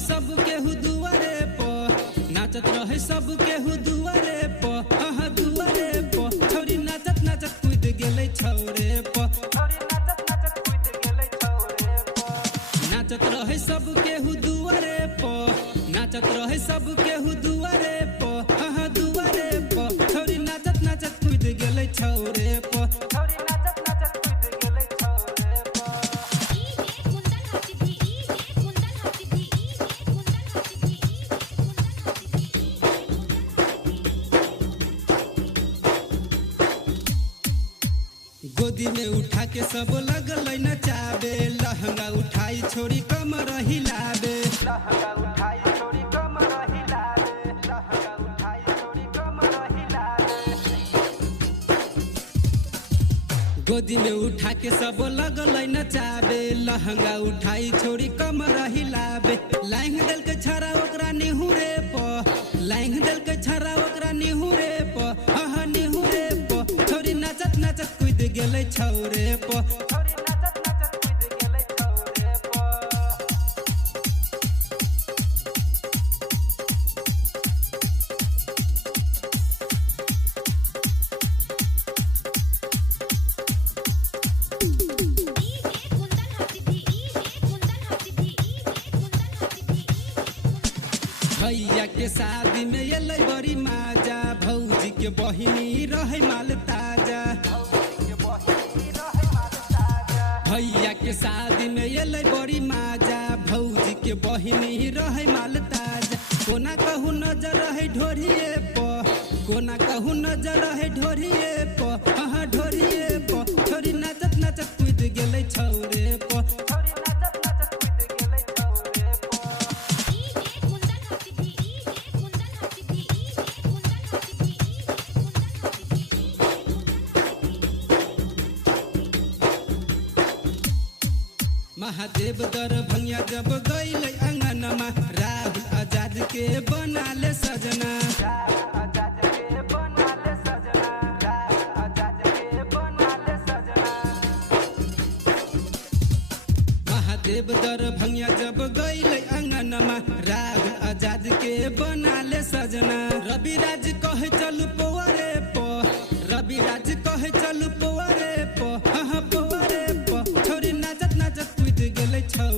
सब केहू दुआरे पर, नाचत रहे सब केहू दुआरे पर, हाँ दुआरे पर। छौरी नाचत नाचत कूद गेलै छौरे पर, नाचत रहे सब केहू दुआरे पर, नाचत रहे सब केहू दुआरे पर, हाँ दुआरे पर। छौरी नाचत नाचत कूद गेलै छौरे पर। गोदी में उठा के सब लगल नचाबे, लहंगा उठाई छोड़ी कमर हिलाबे, लहंगा उठाई छोड़ी कमर हिलाबे, लहंगा उठाई छोड़ी कमर हिलाबे। गोदी में उठा के सब लगल नचाबे, लहंगा उठाई छोड़ी कमर हिलाबे। लांग दिल के छरा ओकरा निहुरे पर, लांग दिल के छरा ओकरा निहुरे पर, हाँ निहुरे पर। छोरी नाचत नाचत कूद गेलै छौरे पर, छोरी नाचत नाचत कूद गेलै छौरे पर। भैया के शादी में एलै बड़ी माजा, भौजी के बहिनी रहे माल ताजा। भैया के शादी में एलै बड़ी माजा, भौजी के बहिनी रहे माल ताजा। कोना कहू नजर रहे ढोरिए पर, कोना कहू नजर रहे ढोरिए पर, हाँ ढोरिए पर। छोरी नाचत नाचत कूद गेलै छौरे पर, छोरी नाचत नाचत कूद गेलै छौरे पर। महादेव दरभंगिया जब गईले अंगनमा, राहुल आजाद के बनाले सजना, आजाद के बनाले सजना, आजाद के बनाले सजना। महादेव दरभंगिया जब गईले अंगनमा, राहुल आजाद के बनाले सजना। रविराज कहे चलू पोवरे पर, रविराज कहे चलू पोवरे पर, हाँ पोवरे पर। छोरी नाचत नाचत कूद गेलै छौ